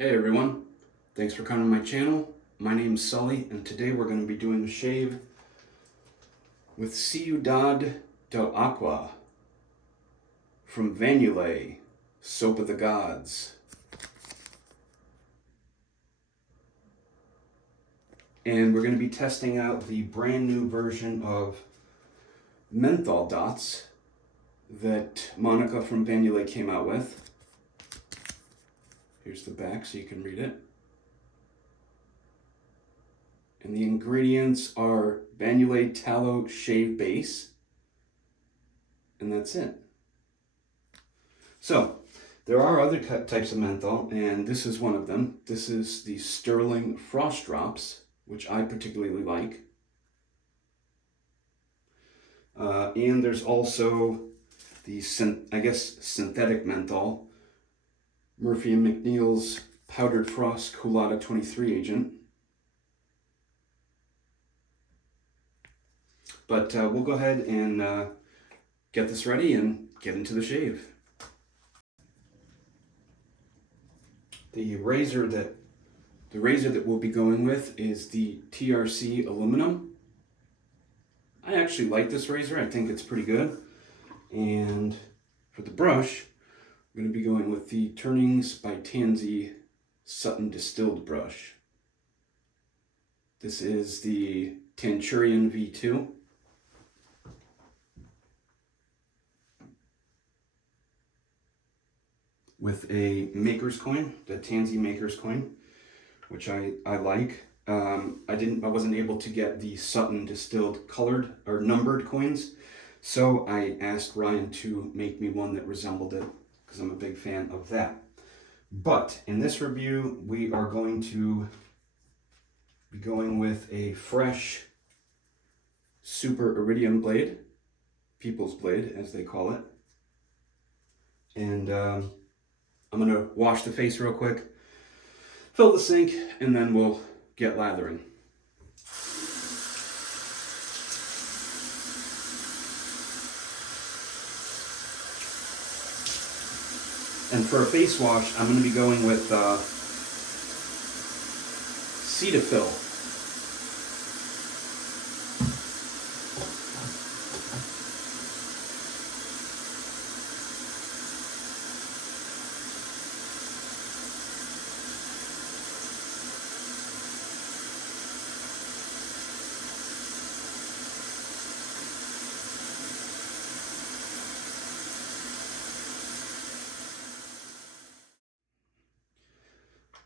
Hey everyone, thanks for coming to my channel. My name's Sully and today we're going to be doing a shave with Ciudad Del Aqua from Vanyulay, Soap of the Gods. And we're going to be testing out the brand new version of menthol dots that Monica from Vanyulay came out with. Here's the back so you can read it. And the ingredients are vanyulay tallow shave base. And that's it. So, there are other types of menthol, and this is one of them. This is the Sterling Frost Drops, which I particularly like. And there's also the, synthetic menthol, Murphy & McNeil's Powdered Frost Cuidad 23 agent. But we'll go ahead and get this ready and get into the shave. The razor that we'll be going with is the TRC aluminum. I actually like this razor. I think it's pretty good. And for the brush, I'm going to be going with the Turningz by Tanz Sutton Distilled brush. This is the Tanchurian V2. With a maker's coin, the Tanz maker's coin, which I like. I wasn't able to get the Sutton Distilled colored or numbered coins, so I asked Ryan to make me one that resembled it, because I'm a big fan of that. But in this review, we are going to be going with a fresh super Iridium blade, people's blade as they call it. And I'm going to wash the face real quick, fill the sink, and then we'll get lathering. And for a face wash, I'm going to be going with Cetaphil.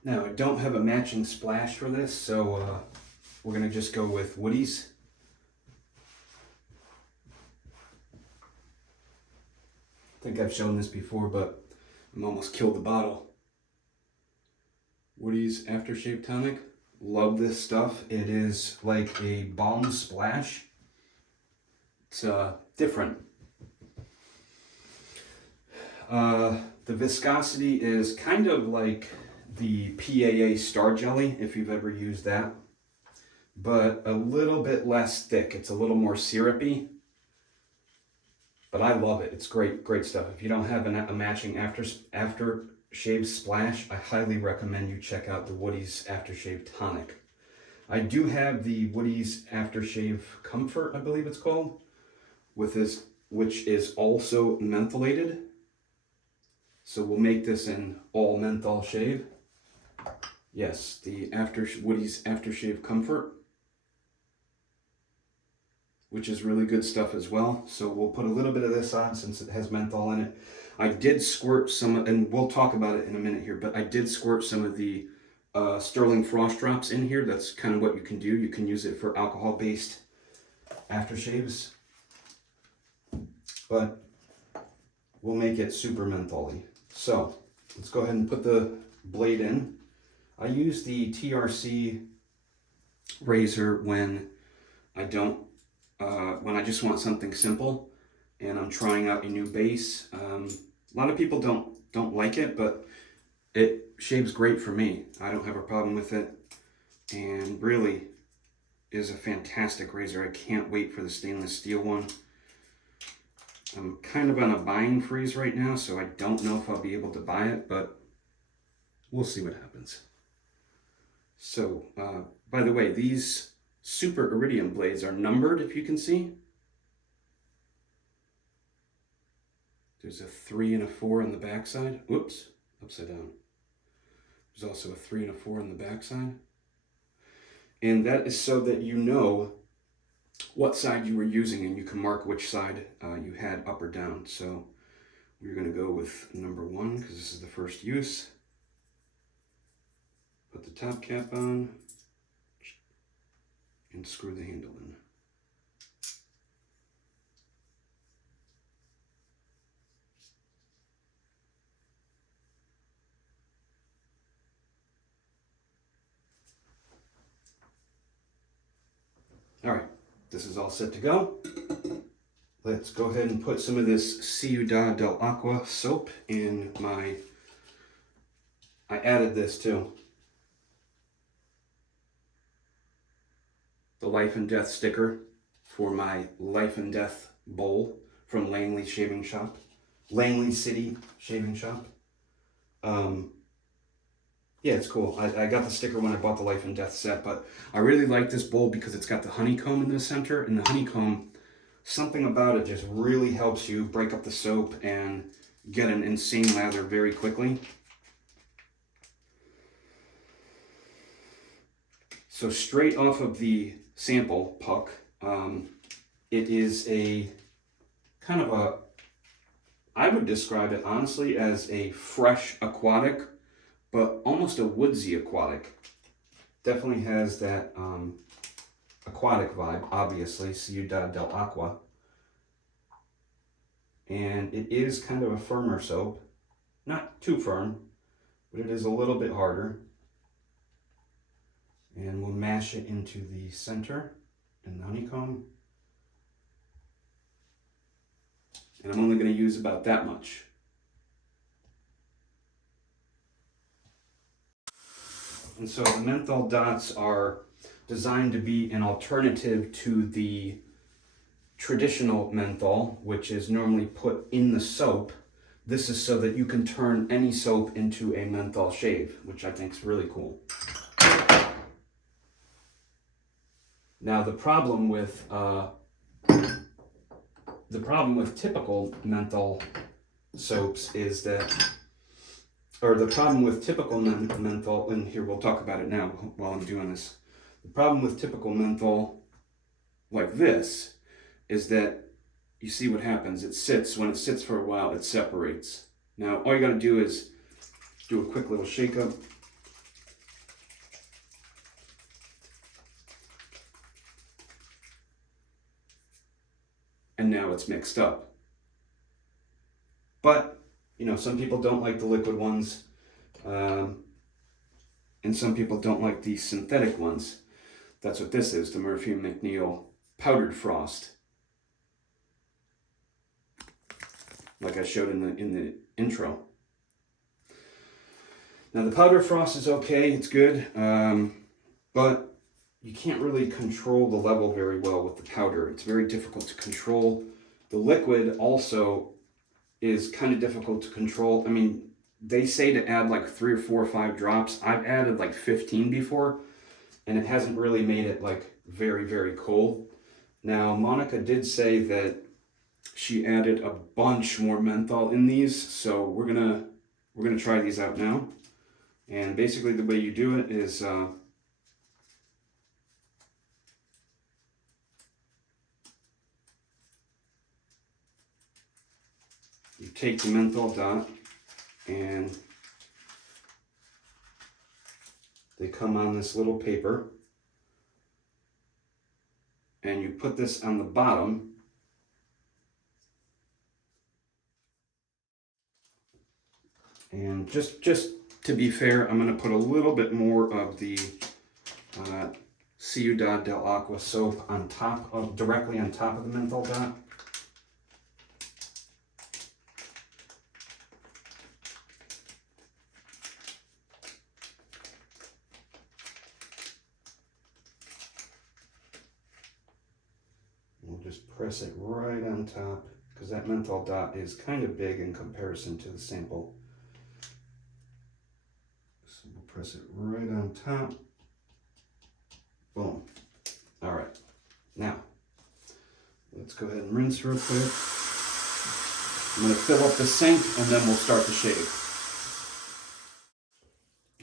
Now, I don't have a matching splash for this, so we're going to just go with Woody's. I think I've shown this before, but I'm almost killed the bottle. Woody's Aftershave Tonic. Love this stuff. It is like a balm splash. It's different. The viscosity is kind of like the PAA Star Jelly, if you've ever used that, but a little bit less thick. It's a little more syrupy, but I love it. It's great stuff. If you don't have a matching aftershave splash, I highly recommend you check out the Woody's Aftershave Tonic. I do have the Woody's Aftershave Comfort, I believe it's called, which is also mentholated. So we'll make this an all menthol shave. Yes, the Woody's Aftershave Comfort, which is really good stuff as well. So we'll put a little bit of this on since it has menthol in it. I did squirt some, and we'll talk about it in a minute here, but I did squirt some of the Sterling Frost Drops in here. That's kind of what you can do. You can use it for alcohol-based aftershaves, but we'll make it super mentholy. So let's go ahead and put the blade in. I use the TRC razor when I just want something simple and I'm trying out a new base. A lot of people don't like it, but it shaves great for me. I don't have a problem with it, and really is a fantastic razor. I can't wait for the stainless steel one. I'm kind of on a buying freeze right now, so I don't know if I'll be able to buy it, but We'll see what happens. So, by the way, these Super Iridium blades are numbered, if you can see. There's a 3 and a 4 on the backside. Whoops, upside down. There's also a 3 and a 4 on the backside. And that is so that you know what side you were using and you can mark which side you had up or down. So we're going to go with number 1 because this is the first use. Put the top cap on and screw the handle in. All right, this is all set to go. Let's go ahead and put some of this Ciudad Del Aqua soap in my, I added this too. The Life and Death sticker for my Life and Death bowl from Langley Shaving Shop. Langley City Shaving Shop. Yeah, it's cool. I got the sticker when I bought the Life and Death set, but I really like this bowl because it's got the honeycomb in the center, and the honeycomb, something about it just really helps you break up the soap and get an insane lather very quickly. So straight off of the sample puck, it is a kind of a, I would describe it honestly as a fresh aquatic, but almost a woodsy aquatic. Definitely has that aquatic vibe, obviously, Ciudad Del Aqua. And it is kind of a firmer soap. Not too firm, but it is a little bit harder. And we'll mash it into the center in the honeycomb. And I'm only going to use about that much. And so the menthol dots are designed to be an alternative to the traditional menthol, which is normally put in the soap. This is so that you can turn any soap into a menthol shave, which I think is really cool. Now the problem with typical menthol soaps is that, or the problem with typical menthol, and here we'll talk about it now while I'm doing this. The problem with typical menthol like this is that you see what happens. It sits, when it sits for a while, it separates. Now all you gotta do is do a quick little shake up. And now it's mixed up. But, you know, some people don't like the liquid ones, and some people don't like the synthetic ones. That's what this is, the Murphy & McNeil powdered frost. Like I showed in the intro. Now the powdered frost is okay, it's good, but you can't really control the level very well with the powder. It's very difficult to control. The liquid also is kind of difficult to control. I mean, they say to add like 3 or 4 or 5 drops. I've added like 15 before, and it hasn't really made it like very, very cold. Now, Monica did say that she added a bunch more menthol in these, so we're gonna try these out now. And basically the way you do it is you take the menthol dot and they come on this little paper, and you put this on the bottom, and just to be fair, I'm going to put a little bit more of the Ciudad Del Aqua soap on top of, directly on top of the menthol dot. We'll just press it right on top because that menthol dot is kind of big in comparison to the sample. So we'll press it right on top. Boom. All right. Now, let's go ahead and rinse real quick. I'm going to fill up the sink and then we'll start the shave.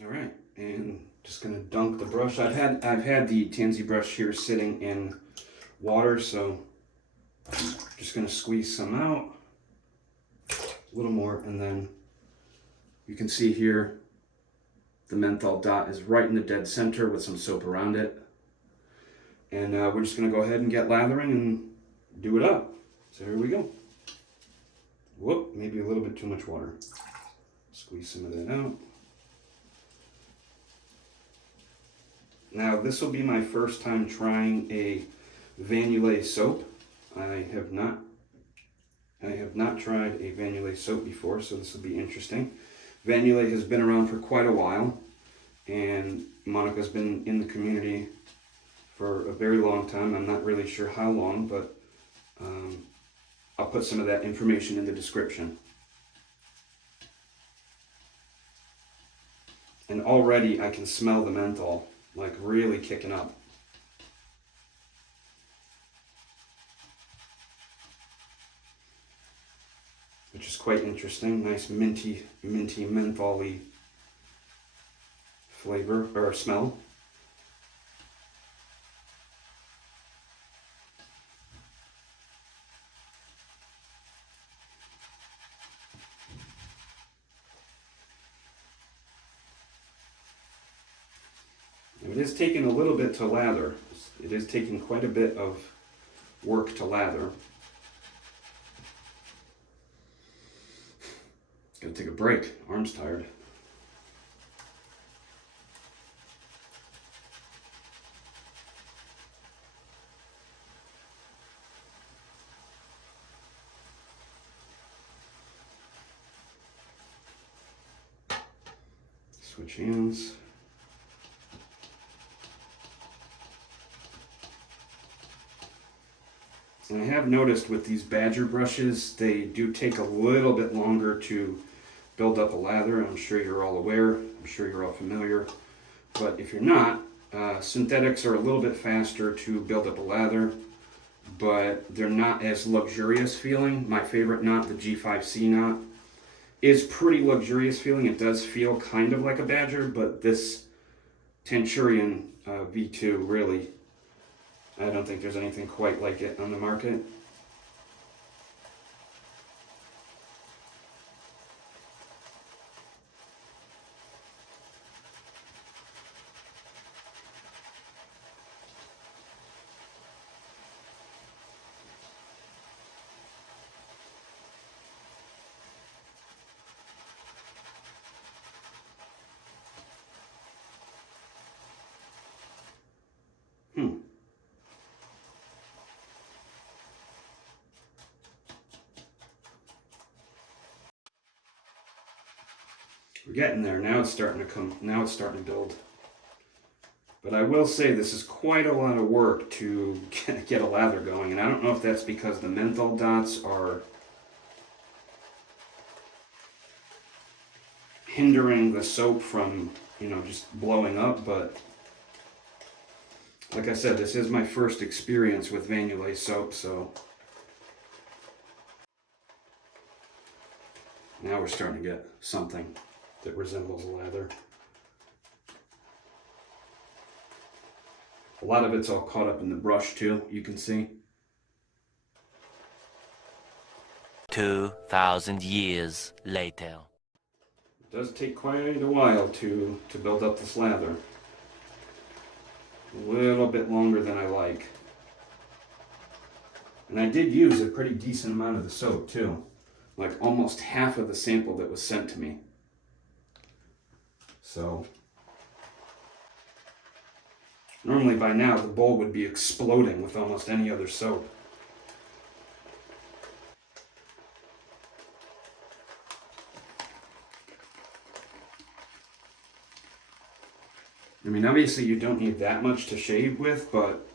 All right, and just going to dunk the brush. I've had the Tanz brush here sitting in water, so I'm just going to squeeze some out, a little more, and then you can see here the menthol dot is right in the dead center with some soap around it. And we're just going to go ahead and get lathering and do it up. So here we go. Whoop, maybe a little bit too much water. Squeeze some of that out. Now this will be my first time trying a vanyulay soap. I have not tried a vanyulay soap before, so this will be interesting. Vanyulay has been around for quite a while, and Monica's been in the community for a very long time. I'm not really sure how long, but I'll put some of that information in the description. And already I can smell the menthol, like really kicking up. Which is quite interesting. Nice minty mentholy flavor or smell. It is taking a little bit to lather. It is taking quite a bit of work to lather. Gotta take a break. Arm's tired. Switch hands. And I have noticed with these Badger brushes, they do take a little bit longer to build up a lather. I'm sure you're all aware. I'm sure you're all familiar. But if you're not, synthetics are a little bit faster to build up a lather, but they're not as luxurious feeling. My favorite knot, the G5C knot, is pretty luxurious feeling. It does feel kind of like a Badger, but this Tanchurian V2 really, I don't think there's anything quite like it on the market. We're getting there. Now it's starting to come. Now it's starting to build. But I will say this is quite a lot of work to get a lather going, and I don't know if that's because the menthol dots are hindering the soap from, just blowing up. But like I said, this is my first experience with vanyulay soap, so now we're starting to get something that resembles a lather. A lot of it's all caught up in the brush too, you can see. 2,000 years later. It does take quite a while to build up this lather. A little bit longer than I like. And I did use a pretty decent amount of the soap too. Like almost half of the sample that was sent to me. So normally by now the bowl would be exploding with almost any other soap. I mean, obviously you don't need that much to shave with, but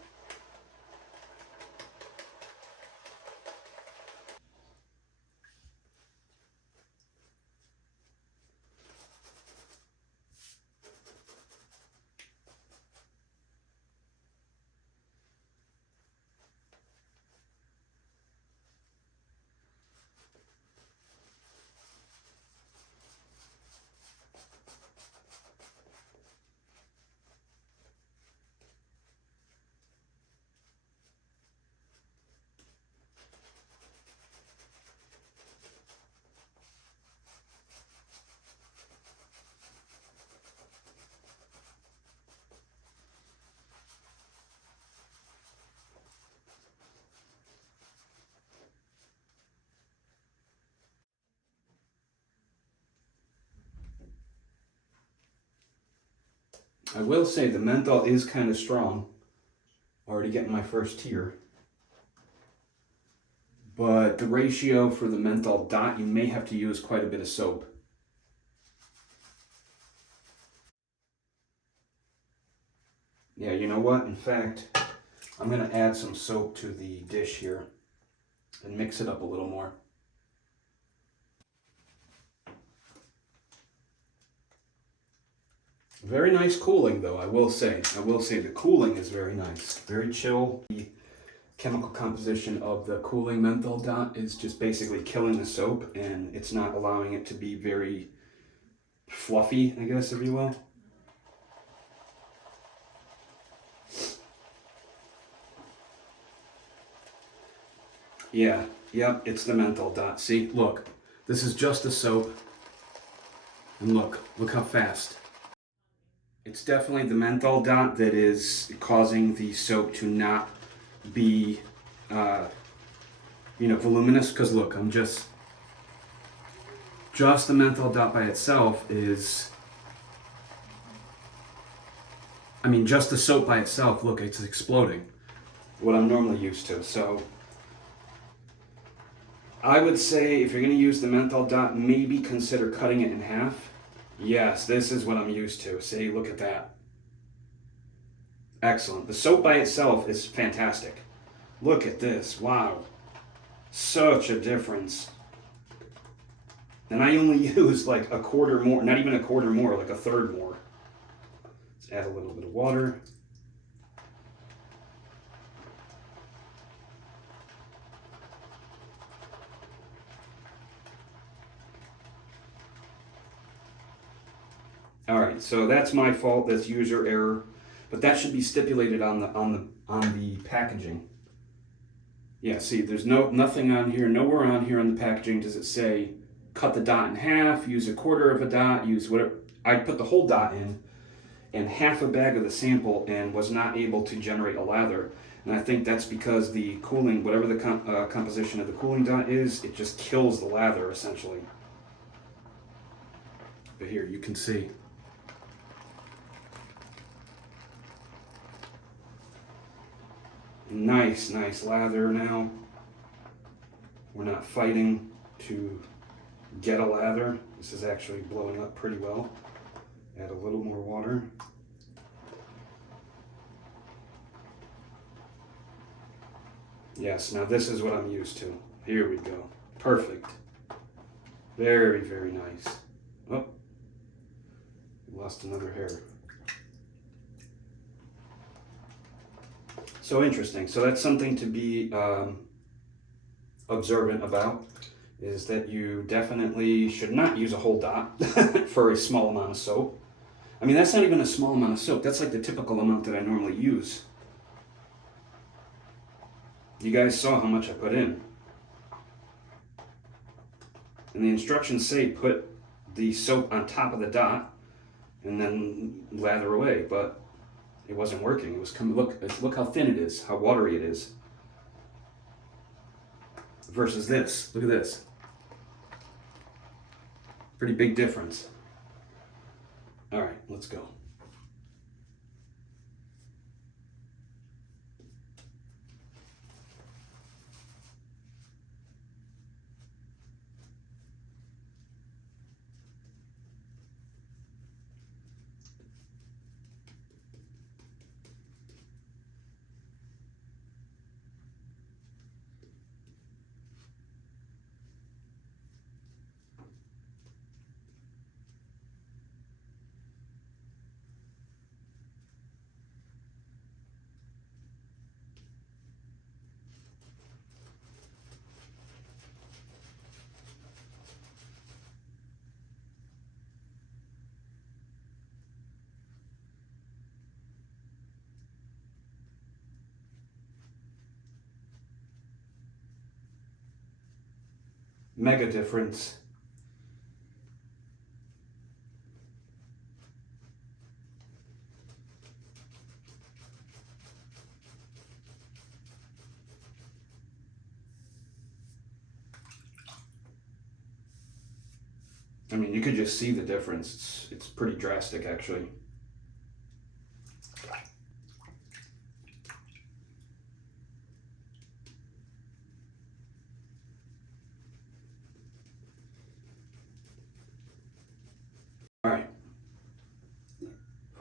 I will say the menthol is kind of strong. Already getting my first tear. But the ratio for the menthol dot, you may have to use quite a bit of soap. Yeah, you know what? In fact, I'm going to add some soap to the dish here and mix it up a little more. Very nice cooling though, I will say. I will say the cooling is very nice. Very chill. The chemical composition of the cooling menthol dot is just basically killing the soap, and it's not allowing it to be very fluffy, I guess, if you will. Yeah, yep, it's the menthol dot. See, look, this is just the soap. And look how fast. It's definitely the menthol dot that is causing the soap to not be, voluminous. Because look, I'm just the menthol dot by itself is, just the soap by itself, look, it's exploding. What I'm normally used to. So I would say if you're going to use the menthol dot, maybe consider cutting it in half. Yes, this is what I'm used to. See, look at that. Excellent. The soap by itself is fantastic. Look at this. Wow. Such a difference. And I only use like a quarter more, not even a quarter more, like a third more. Let's add a little bit of water. All right, so that's my fault. That's user error, but that should be stipulated on the packaging. Yeah, see, there's nothing on here. Nowhere on here on the packaging does it say cut the dot in half, use a quarter of a dot, use whatever. I put the whole dot in, and half a bag of the sample, and was not able to generate a lather. And I think that's because the cooling, whatever the composition of the cooling dot is, it just kills the lather essentially. But here you can see. Nice lather now. We're not fighting to get a lather. This is actually blowing up pretty well. Add a little more water. Yes, now this is what I'm used to. Here we go. Perfect. Very, very nice. Oh, lost another hair. So interesting. So that's something to be observant about, is that you definitely should not use a whole dot for a small amount of soap. That's not even a small amount of soap. That's like the typical amount that I normally use. You guys saw how much I put in. And the instructions say put the soap on top of the dot and then lather away, but it wasn't working. It was coming. Look how thin it is, how watery it is. Versus this. Look at this. Pretty big difference. All right, let's go. Mega difference. You could just see the difference. It's pretty drastic, actually.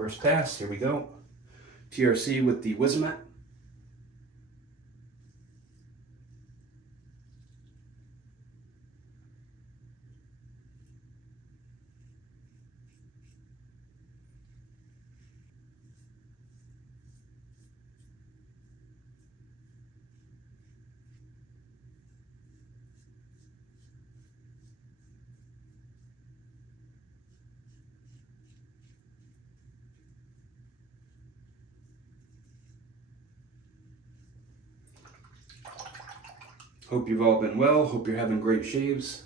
First pass, here we go. TRC with the Wizamet. Hope you've all been well. Hope you're having great shaves.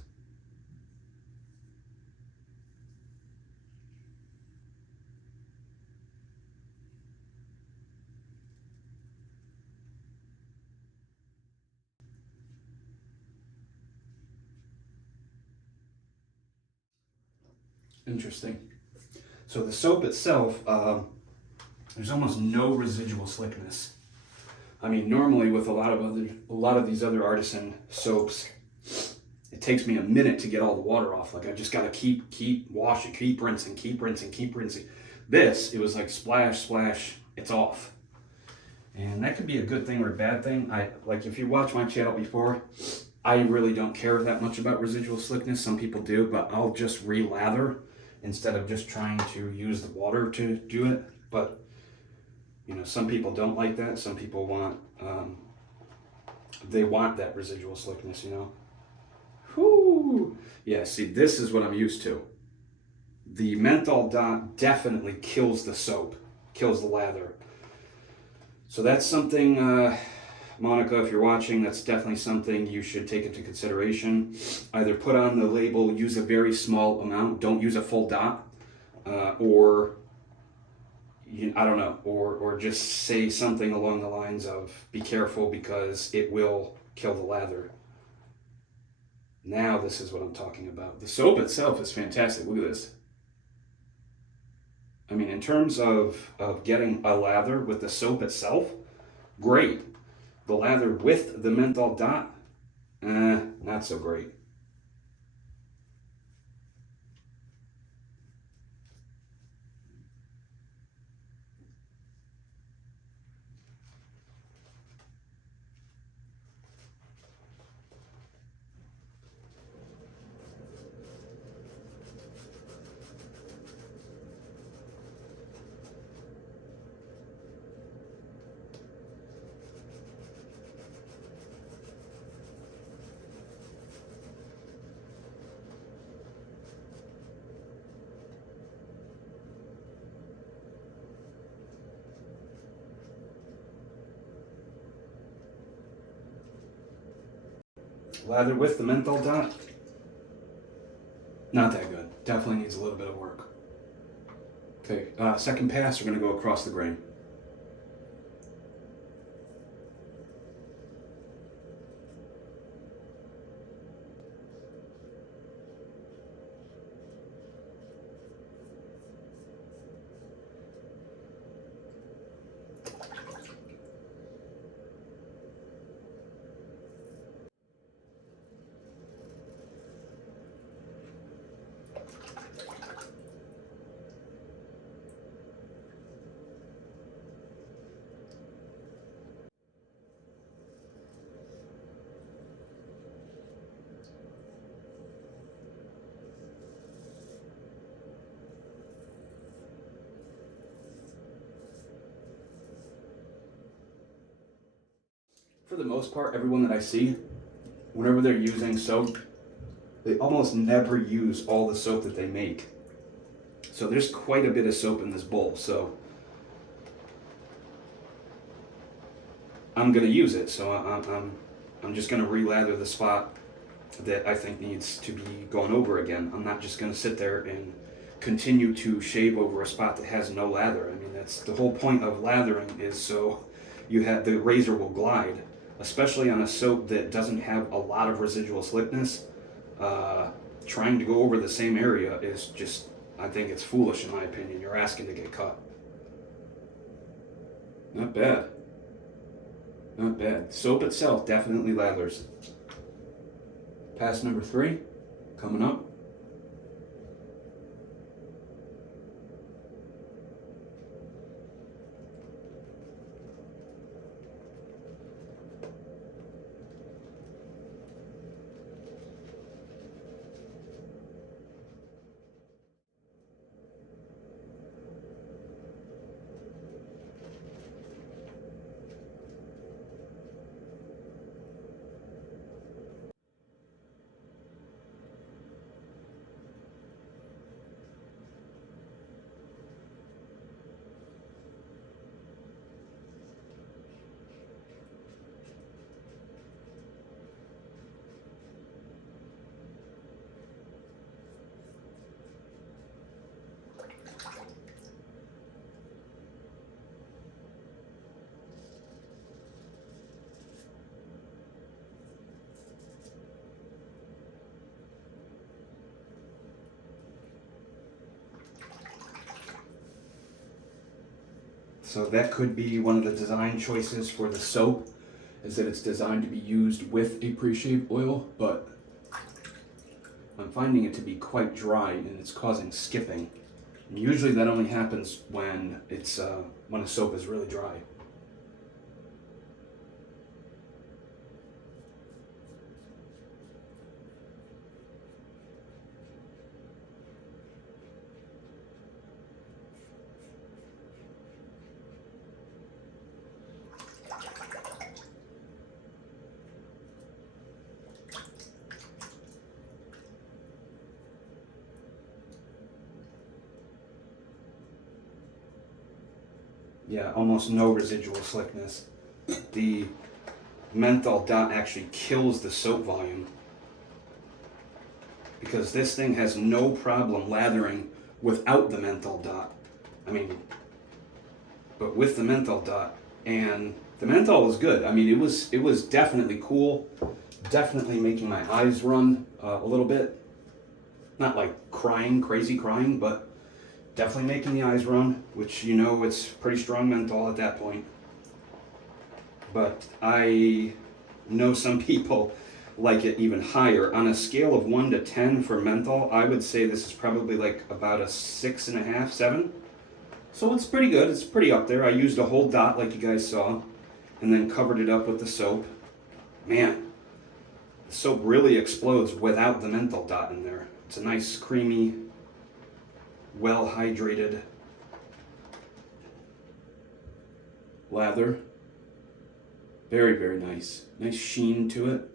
Interesting. So the soap itself, there's almost no residual slickness. I mean, normally with a lot of these other artisan soaps, it takes me a minute to get all the water off. Like I just gotta keep washing, keep rinsing. This, it was like splash, splash, it's off. And that could be a good thing or a bad thing. Like if you watch my channel before, I really don't care that much about residual slickness. Some people do, but I'll just re-lather instead of just trying to use the water to do it. But you know, some people don't like that. Some people want, they want that residual slickness, you know. Whoo! Yeah, see, this is what I'm used to. The menthol dot definitely kills the soap, kills the lather. So that's something, Monica, if you're watching, that's definitely something you should take into consideration. Either put on the label, use a very small amount, don't use a full dot, or I don't know, or just say something along the lines of be careful because it will kill the lather. Now this is what I'm talking about. The soap itself is fantastic. Look at this. I mean, in terms of getting a lather with the soap itself, great. The lather with the menthol dot, not so great. Lather with the menthol dot, not that good. Definitely needs a little bit of work. Okay, second pass, we're gonna go across the grain. For the most part, everyone that I see, whenever they're using soap, they almost never use all the soap that they make. So there's quite a bit of soap in this bowl. So I'm gonna use it. So I'm just gonna re-lather the spot that I think needs to be gone over again. I'm not just gonna sit there and continue to shave over a spot that has no lather. I mean, that's the whole point of lathering, is so you have the razor will glide, especially on a soap that doesn't have a lot of residual slickness. Trying to go over the same area is just, I think it's foolish in my opinion. You're asking to get cut. Not bad. Not bad. Soap itself definitely lathers. Pass number 3, coming up. So that could be one of the design choices for the soap, is that it's designed to be used with a pre-shave oil, but I'm finding it to be quite dry and it's causing skipping. And usually that only happens when it's when a soap is really dry. Yeah, almost no residual slickness. The menthol dot actually kills the soap volume, because this thing has no problem lathering without the menthol dot. I mean, but with the menthol dot, and the menthol was good. I mean, it was definitely cool, definitely making my eyes run a little bit. Not like crying, crazy crying, but definitely making the eyes run, which, you know, it's pretty strong menthol at that point. But I know some people like it even higher. On a scale of 1 to 10 for menthol, I would say this is probably like about a 6.5, 7. So it's pretty good. It's pretty up there. I used a whole dot like you guys saw, and then covered it up with the soap. Man, the soap really explodes without the menthol dot in there. It's a nice, creamy, well hydrated lather. Very, very nice. Nice sheen to it.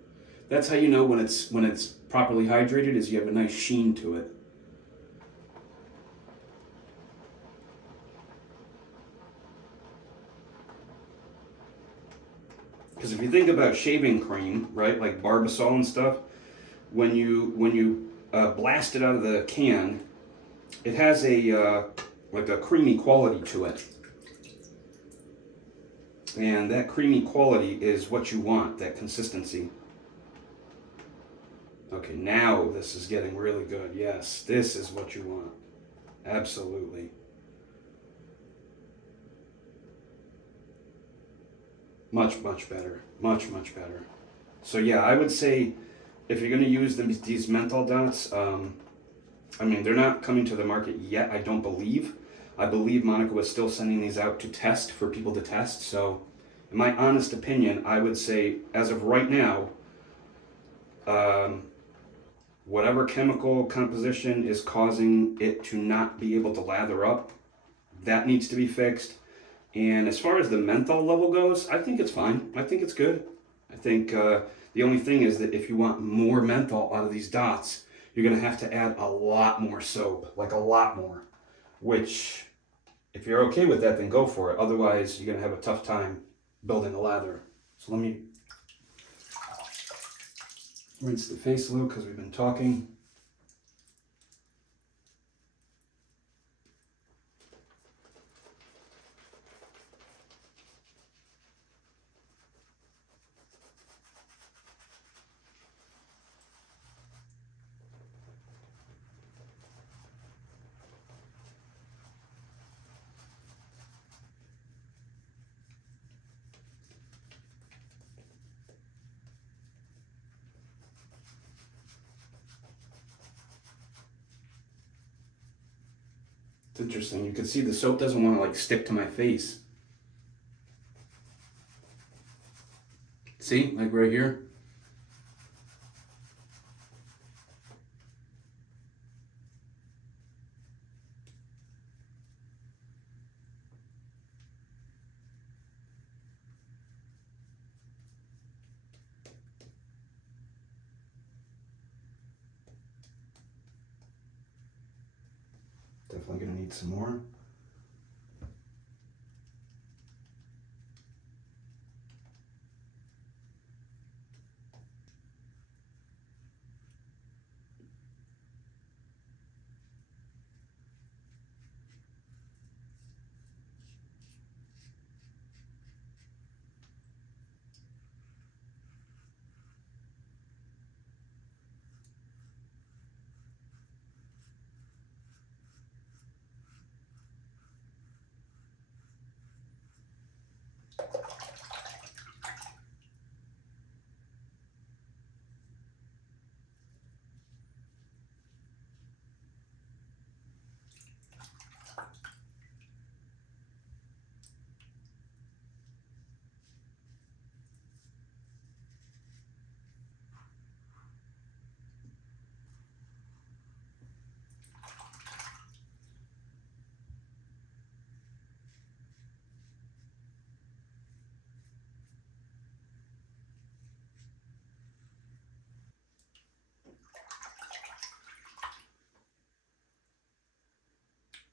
That's how you know when it's properly hydrated, is you have a nice sheen to it. Because if you think about shaving cream, right, like Barbasol and stuff, when you blast it out of the can, it has a like a creamy quality to it. And that creamy quality is what you want, that consistency. Okay, now this is getting really good. Yes, this is what you want. Absolutely. Much, much better. Much, much better. So yeah, I would say if you're going to use these menthol dots, I mean, they're not coming to the market yet, I don't believe. I believe Monica was still sending these out to test, for people to test. So, in my honest opinion, I would say, as of right now, whatever chemical composition is causing it to not be able to lather up, that needs to be fixed. And as far as the menthol level goes, I think it's fine. I think it's good. I think the only thing is that if you want more menthol out of these dots, you're going to have to add a lot more soap, like a lot more. Which, if you're okay with that, then go for it. Otherwise, you're going to have a tough time building a lather. So let me rinse the face a little because we've been talking. It's interesting. You can see the soap doesn't want to like stick to my face. See, like right here. Definitely gonna need some more.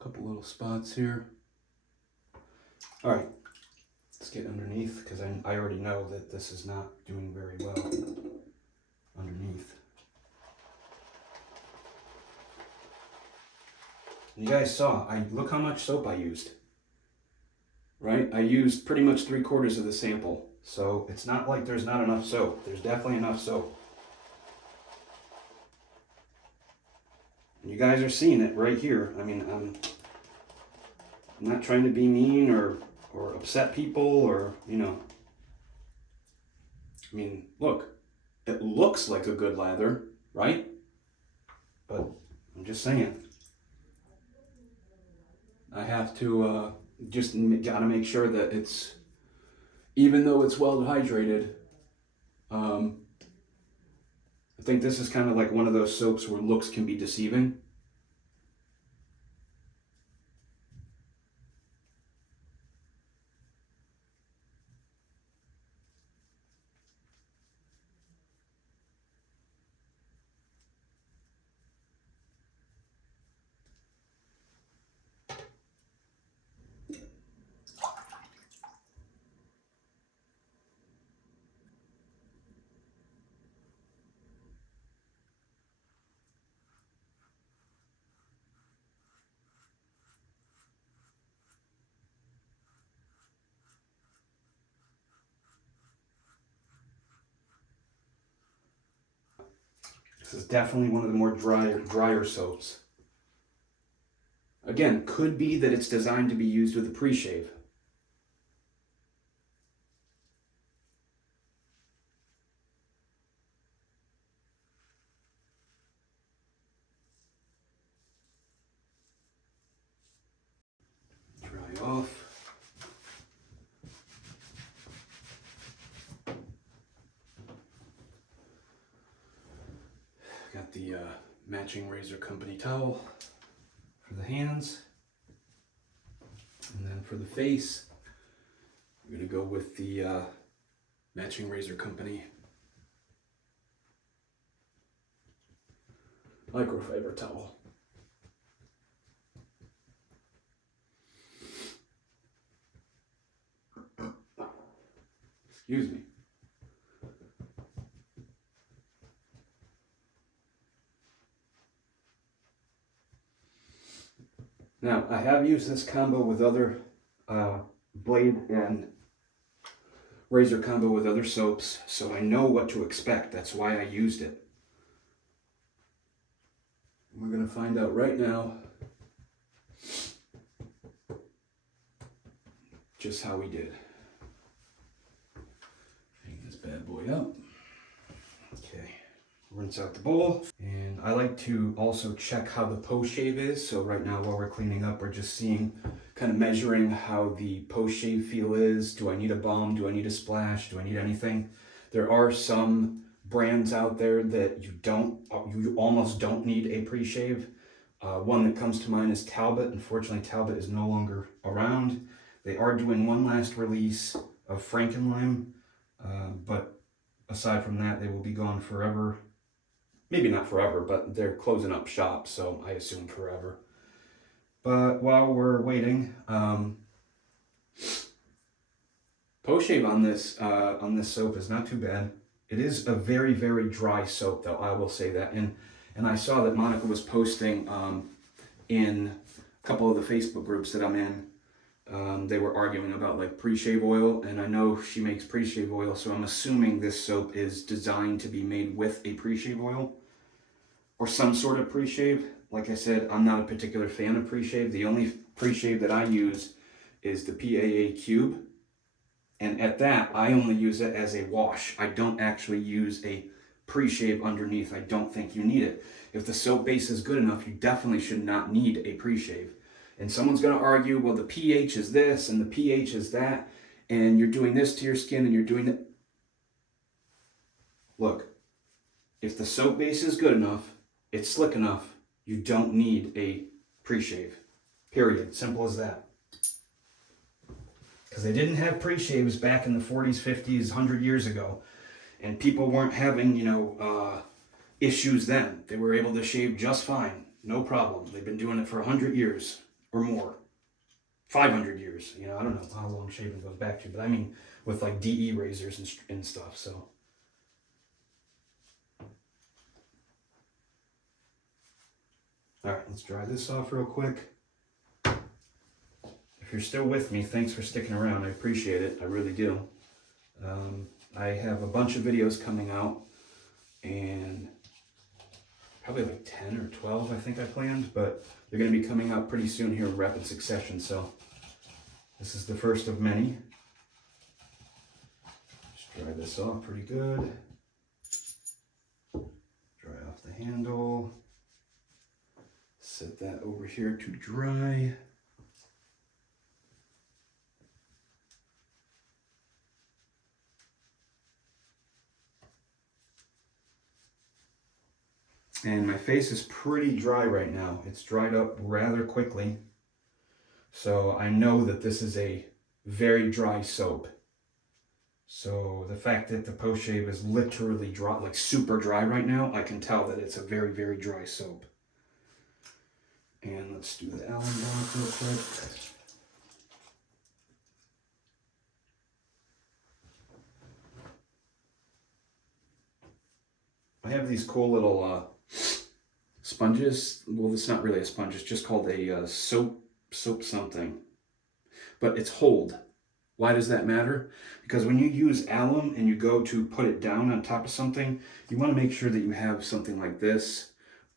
Couple little spots here. All right, let's get underneath because I already know that this is not doing very well underneath. You guys saw, look how much soap I used. Right? I used pretty much 3/4 of the sample. So it's not like there's not enough soap. There's definitely enough soap. You guys are seeing it right here. I mean, I'm not trying to be mean or upset people or, you know. I mean, look, it looks like a good lather, right? But I'm just saying. I have to just gotta make sure that it's, even though it's well hydrated, I think this is kind of like one of those soaps where looks can be deceiving. This is definitely one of the more drier soaps. Again, could be that it's designed to be used with a pre-shave. Dry off. Got the matching razor company towel for the hands. And then for the face, I'm going to go with the matching razor company microfiber towel. Excuse me. Now, I have used this combo with other blade and razor combo with other soaps, so I know what to expect. That's why I used it. We're going to find out right now just how we did. Hang this bad boy up. Okay. Rinse out the bowl, and I like to also check how the post shave is. So right now while we're cleaning up, we're just seeing, kind of measuring how the post shave feel is. Do I need a balm? Do I need a splash? Do I need anything? There are some brands out there that you almost don't need a pre-shave. One that comes to mind is Talbot. Unfortunately, Talbot is no longer around. They are doing one last release of Frankenlime, but aside from that, they will be gone forever. Maybe not forever, but they're closing up shop, so I assume forever. But while we're waiting, post shave on this soap is not too bad. It is a very, very dry soap, though, I will say that. And I saw that Monica was posting in a couple of the Facebook groups that I'm in. They were arguing about like pre-shave oil, and I know she makes pre-shave oil, so I'm assuming this soap is designed to be made with a pre-shave oil or some sort of pre-shave. Like I said, I'm not a particular fan of pre-shave. The only pre-shave that I use is the PAA Cube, And at that, I only use it as a wash. I don't actually use a pre-shave underneath. I don't think you need it. If the soap base is good enough, you definitely should not need a pre-shave. And someone's going to argue, well, the pH is this and the pH is that, and you're doing this to your skin and you're doing it. Look, if the soap base is good enough, it's slick enough, you don't need a pre-shave. Period. Simple as that. Because they didn't have pre-shaves back in the 40s, 50s, 100 years ago. And people weren't having, issues then. They were able to shave just fine. No problem. They've been doing it for 100 years or more. 500 years. I don't know how long shaving goes back to, but I mean with like DE razors and stuff, so. All right, let's dry this off real quick. If you're still with me, thanks for sticking around. I appreciate it. I really do. I have a bunch of videos coming out, and probably like 10 or 12 I think I planned, but they're going to be coming out pretty soon here in rapid succession, so this is the first of many. Just dry this off pretty good. Dry off the handle. Set that over here to dry. And my face is pretty dry right now. It's dried up rather quickly. So I know that this is a very dry soap. So the fact that the post shave is literally dry, like super dry right now, I can tell that it's a very, very dry soap. And let's do the alum block real quick. I have these cool little sponges. Well, it's not really a sponge. It's just called a soap something. But it's hold. Why does that matter? Because when you use alum and you go to put it down on top of something, you want to make sure that you have something like this.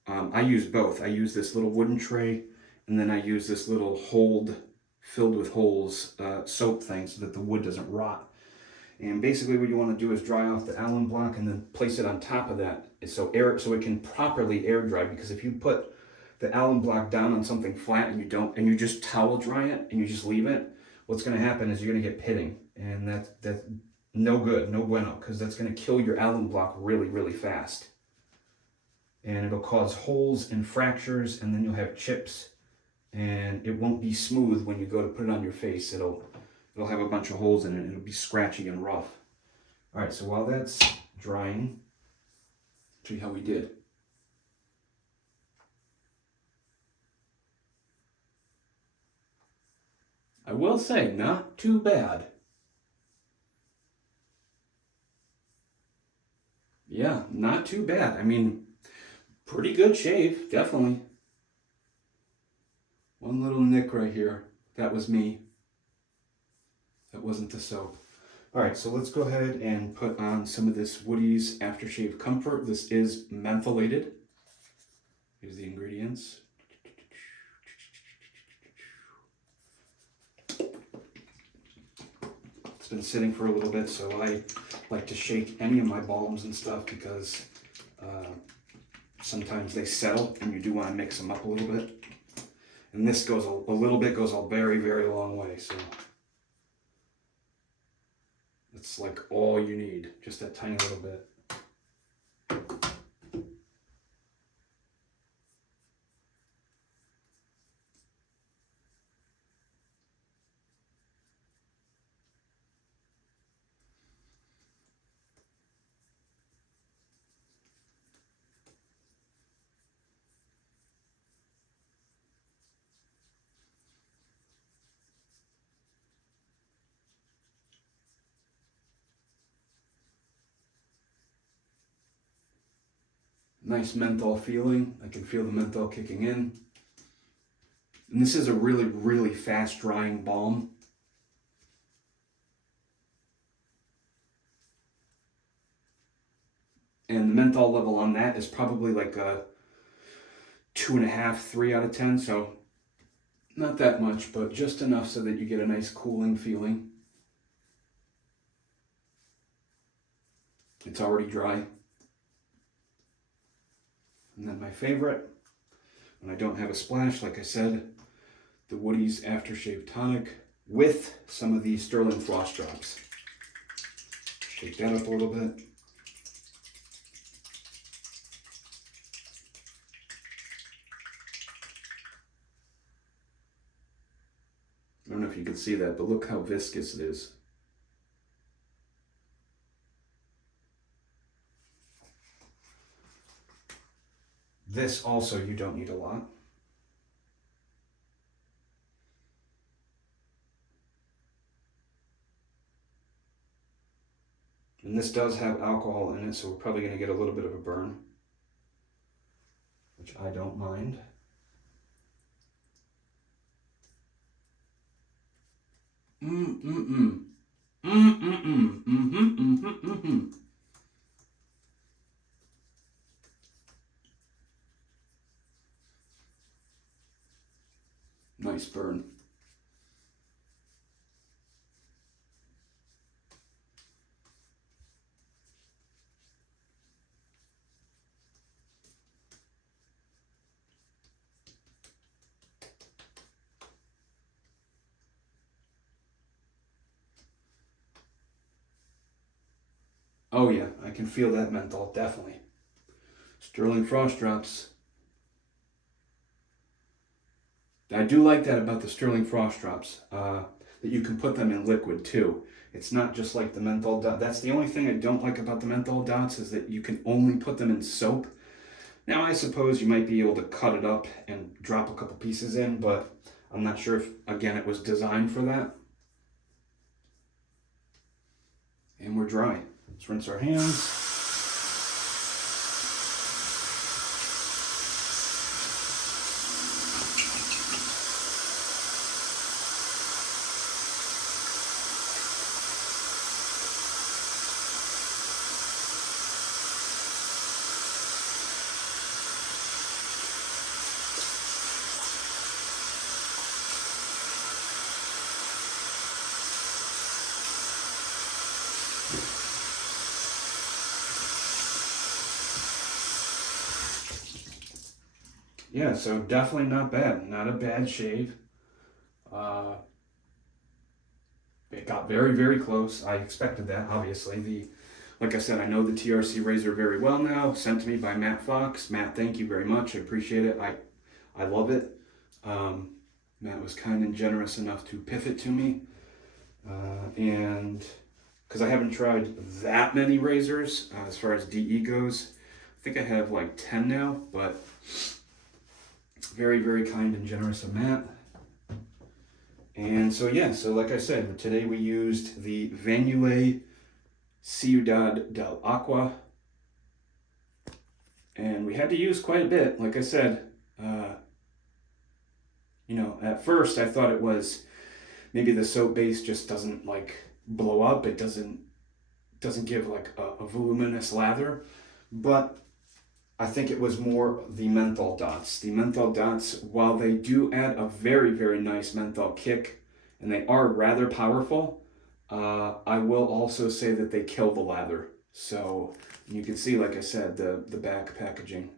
I use both. I use this little wooden tray, and then I use this little hold filled with holes soap thing so that the wood doesn't rot. And basically what you want to do is dry off the alum block and then place it on top of that so it can properly air dry. Because if you put the alum block down on something flat and you just towel dry it and you just leave it, what's going to happen is you're going to get pitting, and that's no good, no bueno, because that's going to kill your alum block really, really fast. And it'll cause holes and fractures, and then you'll have chips, and it won't be smooth when you go to put it on your face. It'll have a bunch of holes in it. It'll be scratchy and rough. All right, so while that's drying, show you how we did. I will say, not too bad. Yeah, not too bad. I mean, pretty good shave, definitely. One little nick right here. That was me. That wasn't the soap. All right, so let's go ahead and put on some of this Woody's Aftershave Comfort. This is mentholated. Here's the ingredients. It's been sitting for a little bit, so I like to shake any of my balms and stuff because sometimes they settle and you do want to mix them up a little bit. And this goes a little bit, goes a very, very long way. So it's like all you need, just that tiny little bit. Nice menthol feeling. I can feel the menthol kicking in. And this is a really, really fast drying balm. And the menthol level on that is probably like a 2.5, 3 out of 10. So not that much, but just enough so that you get a nice cooling feeling. It's already dry. And then my favorite, when I don't have a splash, like I said, the Woody's Aftershave Tonic with some of these Sterling Floss Drops. Shake that up a little bit. I don't know if you can see that, but look how viscous it is. This also, you don't need a lot. And this does have alcohol in it, so we're probably going to get a little bit of a burn, which I don't mind. Nice burn. Oh yeah, I can feel that menthol, definitely. Sterling Frost Drops. I do like that about the Sterling Frost Drops, that you can put them in liquid too. It's not just like the menthol dot. That's the only thing I don't like about the menthol dots, is that you can only put them in soap. Now I suppose you might be able to cut it up and drop a couple pieces in, but I'm not sure if, again, it was designed for that. And we're dry. Let's rinse our hands. Yeah, so definitely not bad. Not a bad shave. It got very, very close. I expected that, obviously. Like I said, I know the TRC razor very well now. Sent to me by Matt Fox. Matt, thank you very much. I appreciate it. I love it. Matt was kind and generous enough to piff it to me. And because I haven't tried that many razors as far as DE goes. I think I have like 10 now, but very, very kind and generous of Matt. And so yeah, so like I said, today we used the Vanyulay Ciudad Del Aqua. And we had to use quite a bit. Like I said, you know, at first I thought it was maybe the soap base just doesn't like blow up. It doesn't give like a voluminous lather. But I think it was more the menthol dots. The menthol dots, while they do add a very, very nice menthol kick, and they are rather powerful, I will also say that they kill the lather. So you can see, like I said, the back packaging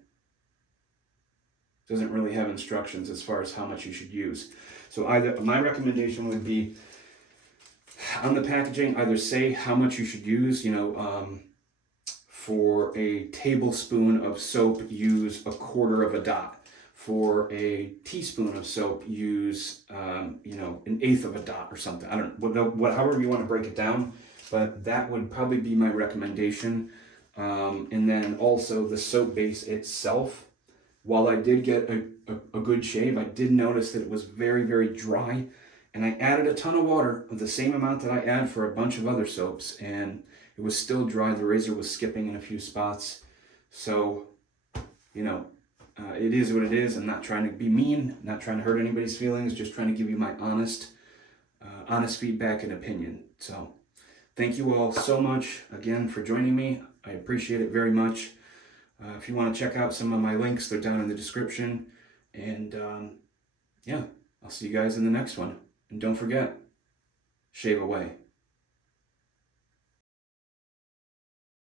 doesn't really have instructions as far as how much you should use. So either my recommendation would be on the packaging, either say how much you should use, you know, for a tablespoon of soap, use 1/4 of a dot. For a teaspoon of soap, use, you know, 1/8 of a dot or something. I don't know, however you want to break it down, but that would probably be my recommendation. And then also the soap base itself, while I did get a good shave, I did notice that it was very, very dry. And I added a ton of water, the same amount that I add for a bunch of other soaps, and it was still dry. The razor was skipping in a few spots. So, you know, it is what it is. I'm not trying to be mean, not trying to hurt anybody's feelings, just trying to give you my honest feedback and opinion. So, thank you all so much again for joining me. I appreciate it very much. If you want to check out some of my links, they're down in the description. And yeah, I'll see you guys in the next one. And don't forget, shave away.